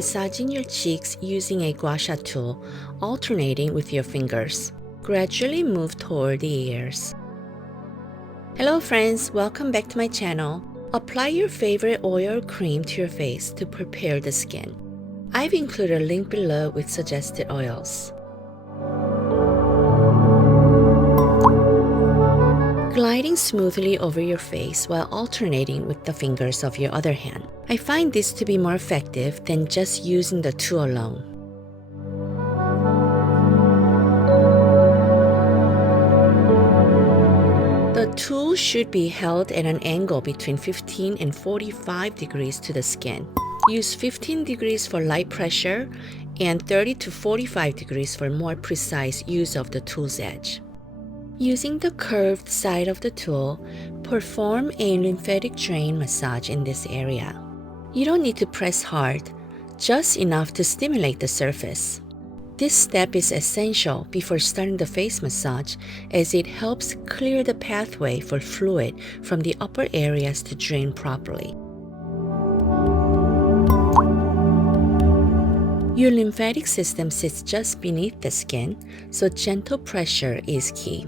massaging your cheeks using a gua sha tool, alternating with your fingers. Gradually move toward the ears. Hello friends, welcome back to my channel. Apply your favorite oil or cream to your face to prepare the skin. I've included a link below with suggested oils. Gliding smoothly over your face while alternating with the fingers of your other hand. I find this to be more effective than just using the tool alone. The tool should be held at an angle between 15 and 45 degrees to the skin. Use 15 degrees for light pressure and 30 to 45 degrees for more precise use of the tool's edge. Using the curved side of the tool, perform a lymphatic drain massage in this area. You don't need to press hard, just enough to stimulate the surface. This step is essential before starting the face massage as it helps clear the pathway for fluid from the upper areas to drain properly. Your lymphatic system sits just beneath the skin, so gentle pressure is key.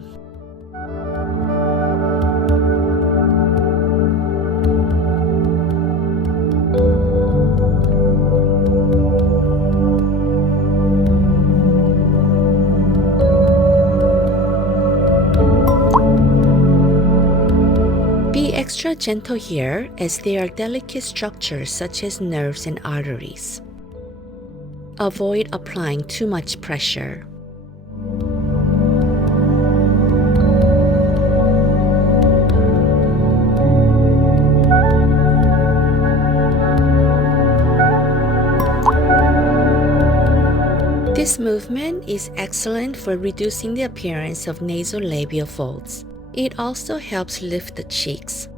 Be extra gentle here as they are delicate structures such as nerves and arteries. Avoid applying too much pressure. This movement is excellent for reducing the appearance of nasolabial folds. It also helps lift the cheeks.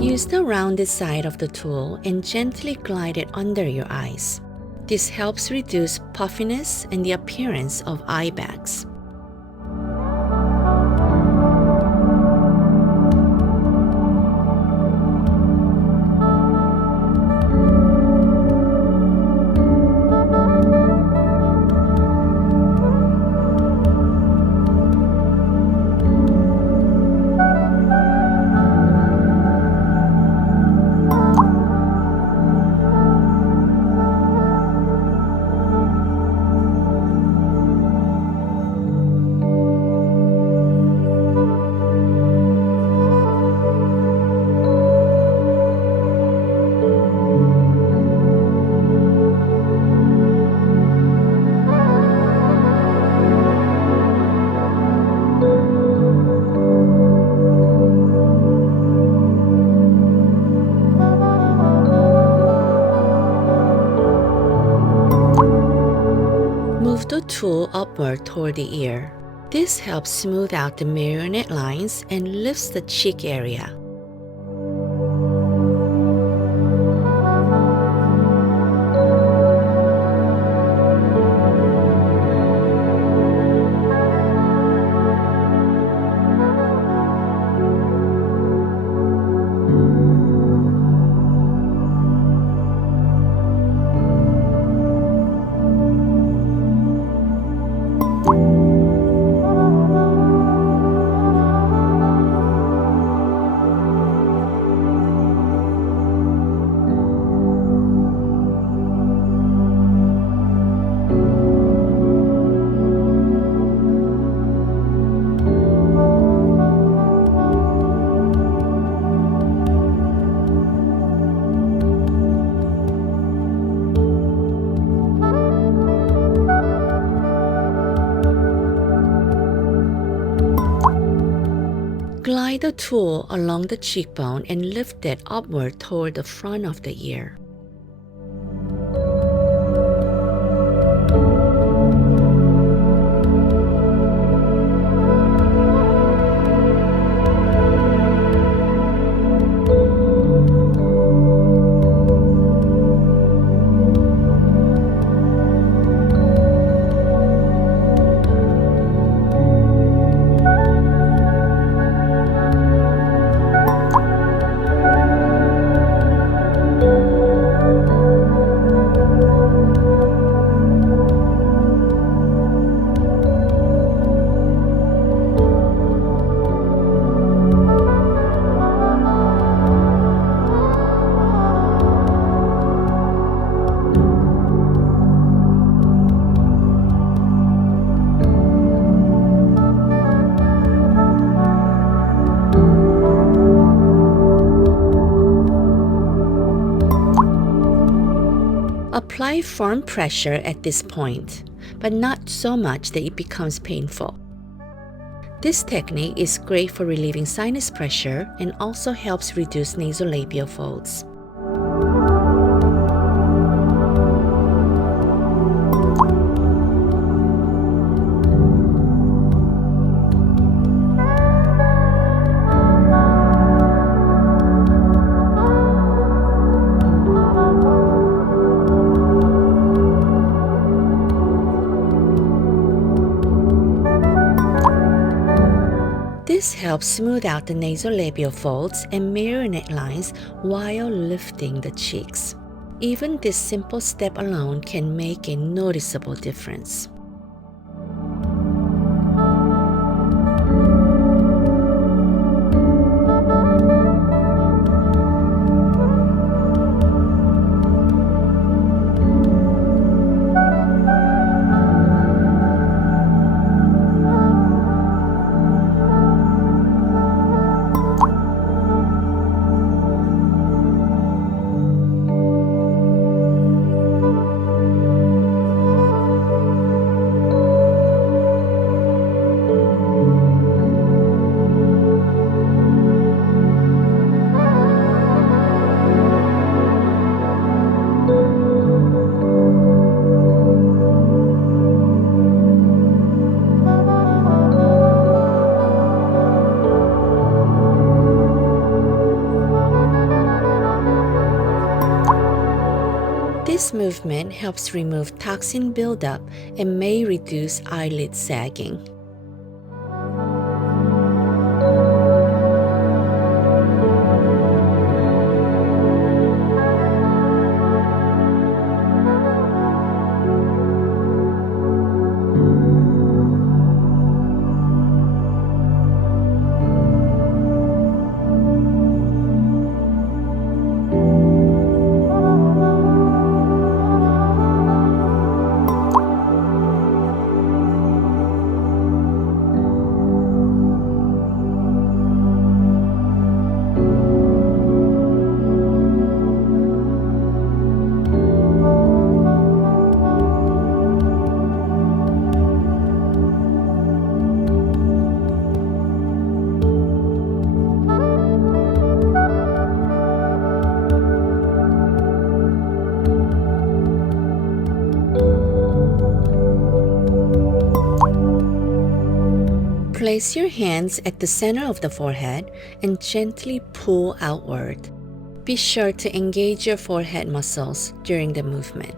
Use the rounded side of the tool and gently glide it under your eyes. This helps reduce puffiness and the appearance of eye bags. Move the tool upward toward the ear. This helps smooth out the marionette lines and lifts the cheek area. the tool along the cheekbone and lift it upward toward the front of the ear. Apply firm pressure at this point, but not so much that it becomes painful. This technique is great for relieving sinus pressure and also helps reduce nasolabial folds. This helps smooth out the nasolabial folds and marionette lines while lifting the cheeks. Even this simple step alone can make a noticeable difference. This movement helps remove toxin buildup and may reduce eyelid sagging. Place your hands at the center of the forehead and gently pull outward. Be sure to engage your forehead muscles during the movement.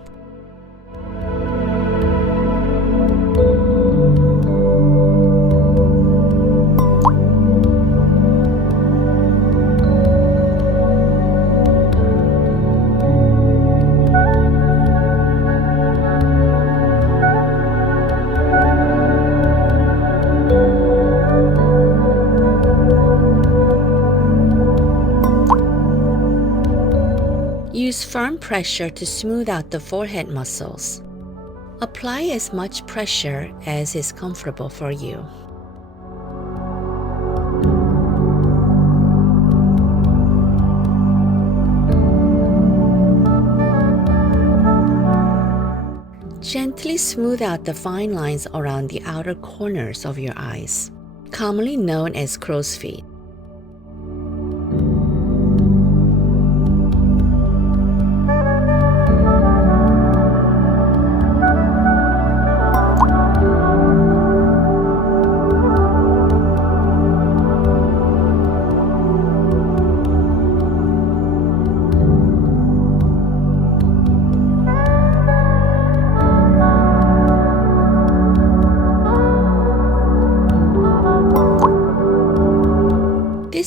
Use firm pressure to smooth out the forehead muscles. Apply as much pressure as is comfortable for you. Gently smooth out the fine lines around the outer corners of your eyes, commonly known as crow's feet.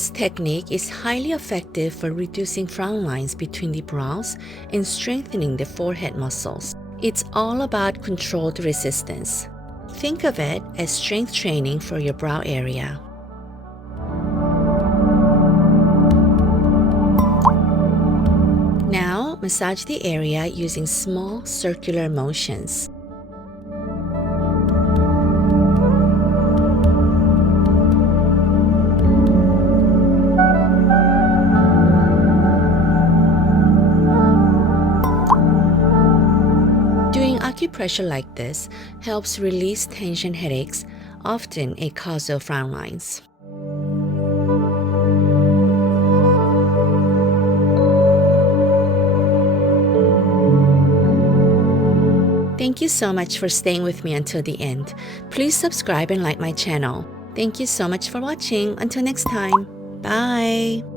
This technique is highly effective for reducing frown lines between the brows and strengthening the forehead muscles. It's all about controlled resistance. Think of it as strength training for your brow area. Now, massage the area using small circular motions. Doing acupressure like this helps release tension headaches, often a cause of frown lines. Thank you so much for staying with me until the end. Please subscribe and like my channel. Thank you so much for watching. Until next time, bye!